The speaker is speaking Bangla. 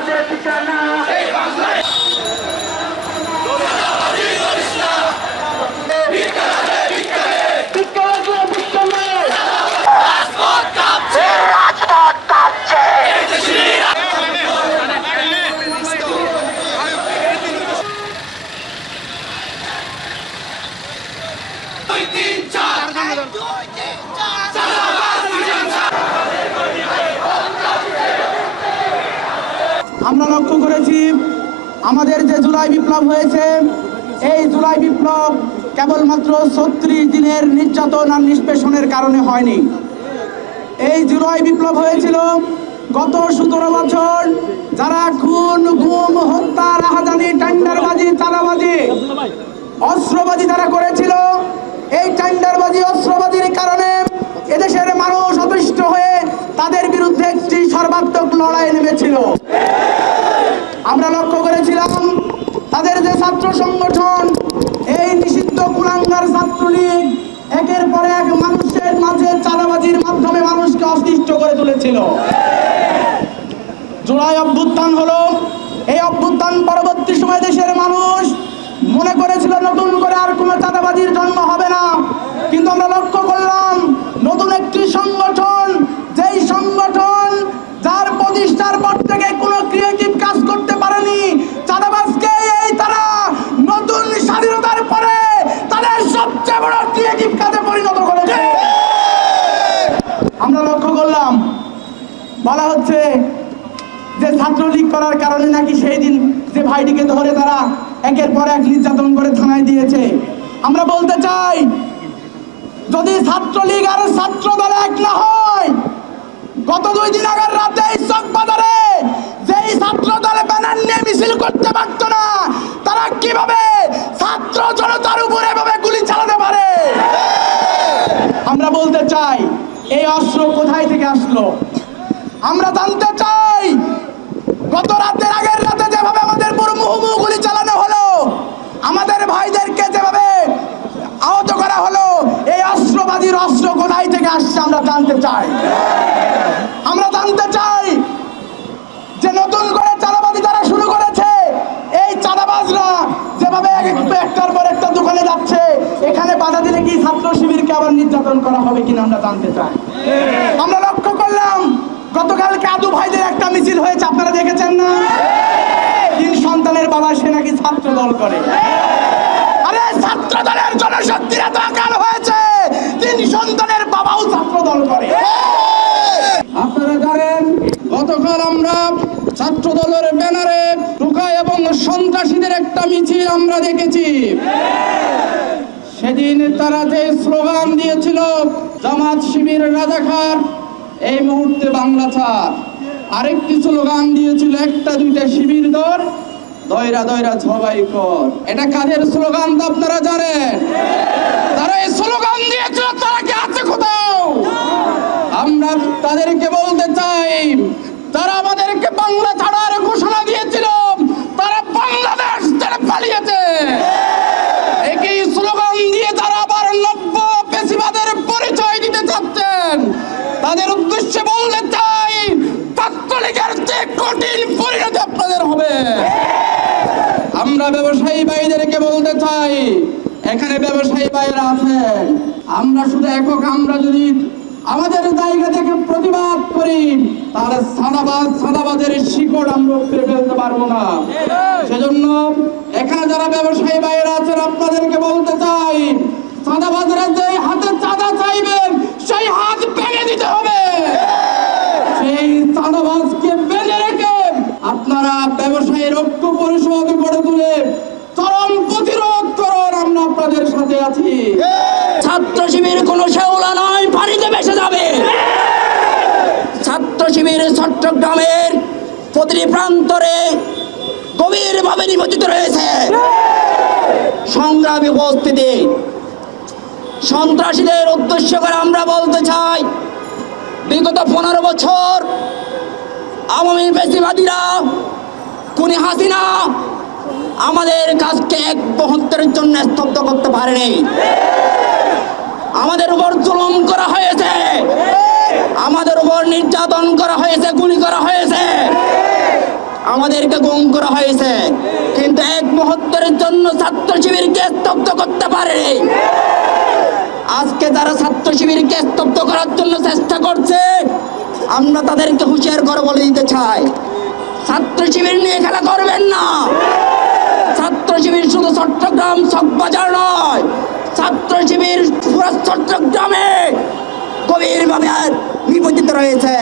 fazer ficar na আমাদের যে জুলাই বিপ্লব হয়েছে, এই জুলাই বিপ্লব কেবলমাত্র ছত্রিশ দিনের নির্যাতন আর নিষ্পেষণের কারণে হয়নি। এই জুলাই বিপ্লব হয়েছিল গত সতেরো বছর, যারা খুন, গুম, হত্যা, রাহাজানি, টেন্ডারবাজি, চাঁদাবাজি, অস্ত্রবাজি তারা করেছিল, এই টেন্ডারবাজি, অস্ত্রবাজির কারণে এদেশের মানুষ অতিষ্ঠ হয়ে তাদের বিরুদ্ধে একটি সর্বাত্মক লড়াই নেমেছিল। লক্ষ্য করেছিলাম, তাদের যে ছাত্র সংগঠন, এই নিষিদ্ধ কুলাঙ্গার ছাত্রলীগ একের পর এক মানুষের মাঝে চাঁদাবাজির মাধ্যমে মানুষকে অতিষ্ঠ করে তুলেছিল। জুলাই অভ্যুত্থান হলো, এই অভ্যুত্থান পরবর্তী সময় দেশের মানুষ মনে করেছিল, নতুন করে আর কোনো চাঁদাবাজির জন্ম হবে না কিন্তু আমরা লক্ষ্য করলাম নতুন একটি সংগঠন যেই সংগঠন যার প্রতিষ্ঠার পর থেকে কোনো ক্রিয়েটিভ কাজ করতে পারেনি চাঁদাবাজকে এই তারা নতুন স্বাধীনতার পরে তাদের সবচেয়ে বড় ক্রিয়েটিভ কাজে পরিণত করেছে আমরা লক্ষ্য করলাম বলা হচ্ছে যে ছাত্রলীগ করার কারণে নাকি সেই দিন যে ভাইটিকে ধরে তারা একের পর এক নির্যাতন করে থানায় দিয়েছে। আমরা বলতে চাই, যদি ছাত্রলীগ আর ছাত্র দল এক না হয়, গত দুই দিন আগের রাতে চক বাজারে যেই ছাত্র দলে ব্যানার নিয়ে মিছিল করতে পারতো না, তারা কীভাবে ছাত্র জনতার উপরে এভাবে গুলি চালাতে পারে? আমরা বলতে চাই, এই অস্ত্র কোথায় থেকে আসলো? আমরা জানতে চাই গত রাতের আগের রাতে যেভাবে আমাদের পুরো মুহুমুহু গুলি চালানো হলো, আমাদের ভাইদেরকে যেভাবে আহত করা হলো, এই অস্ত্রবাদীর অস্ত্র কোথায় থেকে আসছে আমরা জানতে চাই। আমরা জানতে চাই যে নতুন করে চাঁদাবাজি যারা শুরু করেছে, এই চাঁদাবাজরা যেভাবে এক- একটার পর একটা দোকানে যাচ্ছে, এখানে বাধা দিলে কি ছাত্র শিবিরকে আবার নির্যাতন করা হবে কিনা আমরা জানতে চাই। আমরা লক্ষ্য করলাম গতকালকে আদু ভাইদের একটা মিছিল হয়েছে, আপনারা দেখেছেন না? তিন সন্তানের বাবা, সে নাকি ছাত্র দল করে। আরে ছাত্র দলের জনশক্তির এত আকাল হয়েছে, তিন সন্তানের বাবাও ছাত্র দল করে। আপনারা জানেন, গতকাল আমরা ছাত্র দলের ব্যানারে ঢুকা এবং সন্ত্রাসীদের একটা মিছিল আমরা দেখেছি। সেদিন তারা যে স্লোগান দিয়েছিল, জামাত শিবির রাজাখার এই মুহূর্তে বাংলা ছাড়। আরেকটি স্লোগান দিয়েছিল, একটা, দুইটা শিবির দর দয়রা দয়রা, সবাই কর। এটা কাদের স্লোগান তো আপনারা জানেন? তারা এই স্লোগান দিয়েছিল, তারা কি আছে কোথাও? আমরা তাদেরকে বলতে তাদের উদ্দেশ্যে বলতে চাই ছাত্রলীগের যে কঠিন পরিণতি আপনাদের হবে। আমরা ব্যবসায়ী ভাইদেরকে বলতে চাই, এখানে ব্যবসায়ী ভাইরা আছেন। আমরা শুধু একক, আমরা যদি আমাদের জায়গা থেকে প্রতিবাদ করি, তাহলে সাদাবাদ, সাদাবাদের শিকড় আমরা উপরে ফেলতে পারব না। সেজন্য এখানে যারা ব্যবসায়ী ভাইয়েরা আছেন, আপনাদেরকে বলতে চাই চাঁদাবাজরা যে হাতে চাঁদা চাইবেন সেই হাত ভেঙে দিতে হবে সেই চাঁদাবাজকে বেঁধে রেখে আপনারা ব্যবসায়ীর ঐক্য পরিষদ গড়ে তুলে চরম প্রতিরোধ করুন আমরা আপনাদের সাথে আছি। ছাত্র শিবির কোনো শেওলা নয় পানিতে ভেসে যাবে। ছাত্র শিবির চট্টগ্রামের প্রতিটি প্রান্তরে গভীরভাবে নিমজ্জিত রয়েছে। সংগ্রামী উপস্থিতি। সন্ত্রাসীদের উদ্দেশ্য করে আমরা বলতে চাই, বিগত পনেরো বছর আওয়ামী বেশিবাদীরা খুনি হাসিনা আমাদের কাজকে এক মুহূর্তের জন্য স্তব্ধ করতে পারেনি। আমাদের উপর জুলুম করা হয়েছে। আমাদের উপর নির্যাতন করা হয়েছে, গুলি করা হয়েছে। আমাদেরকে গুম করা হয়েছে। কিন্তু এক মুহূর্তের জন্য ছাত্র শিবিরকে স্তব্ধ করতে পারে আজকে যারা ছাত্র শিবিরকে স্তব্ধ করার জন্য চেষ্টা করছে, আমরা তাদেরকে হুঁশিয়ার করে বলে দিতে চাই। ছাত্র শিবির নিয়ে খেলা করবেন না। ছাত্র শিবির শুধু চট্টগ্রাম চকবাজার নয় ছাত্র শিবির পুরো চট্টগ্রামে গভীরভাবে বিপজিত রয়েছে।